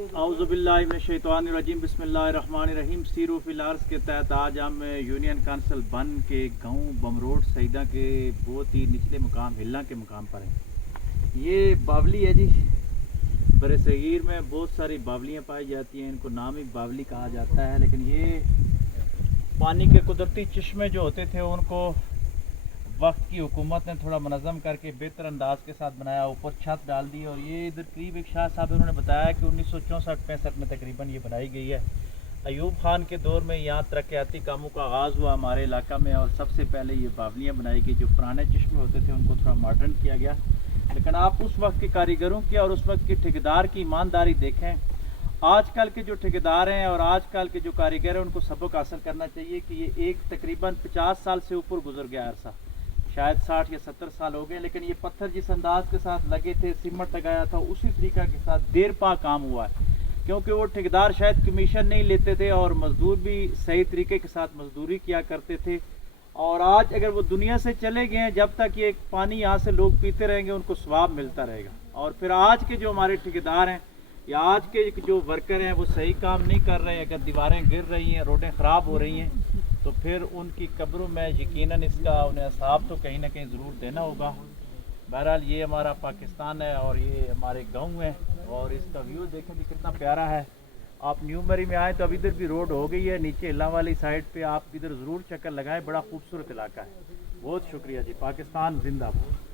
औज़ुबिल्लाहि मिनश्शैतानिर्रजीम बिस्मिल्लाहिर्रहमानिर्रहीम। Sero fill अर्ज़ के तहत आज हम यूनियन काउंसिल बन के गाँव बमरोड सईदा के बहुत ही निचले मुकाम हिल्ला के मुकाम पर हैं। ये बावली है जी। बरसगीर में बहुत सारी बावलियाँ पाई जाती हैं, इनको नाम ही बावली कहा जाता है। लेकिन ये पानी के कुदरती चश्मे जो होते थे उनको वक्त की हुकूमत ने थोड़ा मनज़म करके बेहतर अंदाज के साथ बनाया, ऊपर छत डाल दी। और ये इधर करीब एक शाह साहब उन्होंने बताया कि 1964-65 में तकरीबन ये बनाई गई है। अयूब खान के दौर में यहाँ तरक्याती कामों का आगाज़ हुआ हमारे इलाका में, और सबसे पहले ये बावलियाँ बनाई गई। जो पुराने चश्मे होते थे उनको थोड़ा मॉडर्न किया गया। लेकिन आप उस वक्त के कारीगरों की और उस वक्त के ठेकेदार की ईमानदारी देखें। आजकल के जो ठेकेदार हैं और आजकल के जो कारीगर हैं उनको सबक हासिल करना चाहिए कि ये एक तकरीबन 50 साल से ऊपर गुजर गया अरसा, शायद 60 या 70 साल हो गए। लेकिन ये पत्थर जिस अंदाज के साथ लगे थे, सीमेंट लगाया था, उसी तरीका के साथ देर पा काम हुआ है। क्योंकि वो ठेकेदार शायद कमीशन नहीं लेते थे और मजदूर भी सही तरीके के साथ मजदूरी किया करते थे। और आज अगर वो दुनिया से चले गए हैं, जब तक ये पानी यहाँ से लोग पीते रहेंगे उनको स्वाब मिलता रहेगा। और फिर आज के जो हमारे ठेकेदार हैं या आज के जो वर्कर हैं वो सही काम नहीं कर रहे हैं। अगर दीवारें गिर रही हैं, रोडें ख़राब हो रही हैं, तो फिर उनकी कब्रों में यकीनन इसका उन्हें हिसाब तो कहीं ना कहीं ज़रूर देना होगा। बहरहाल ये हमारा पाकिस्तान है और ये हमारे गांव है, और इसका व्यू देखें कि कितना प्यारा है। आप न्यू मरी में आए तो अब इधर भी रोड हो गई है, नीचे हिला वाली साइड पे आप इधर ज़रूर चक्कर लगाएं, बड़ा खूबसूरत इलाका है। बहुत शुक्रिया जी। पाकिस्तान जिंदाबाद।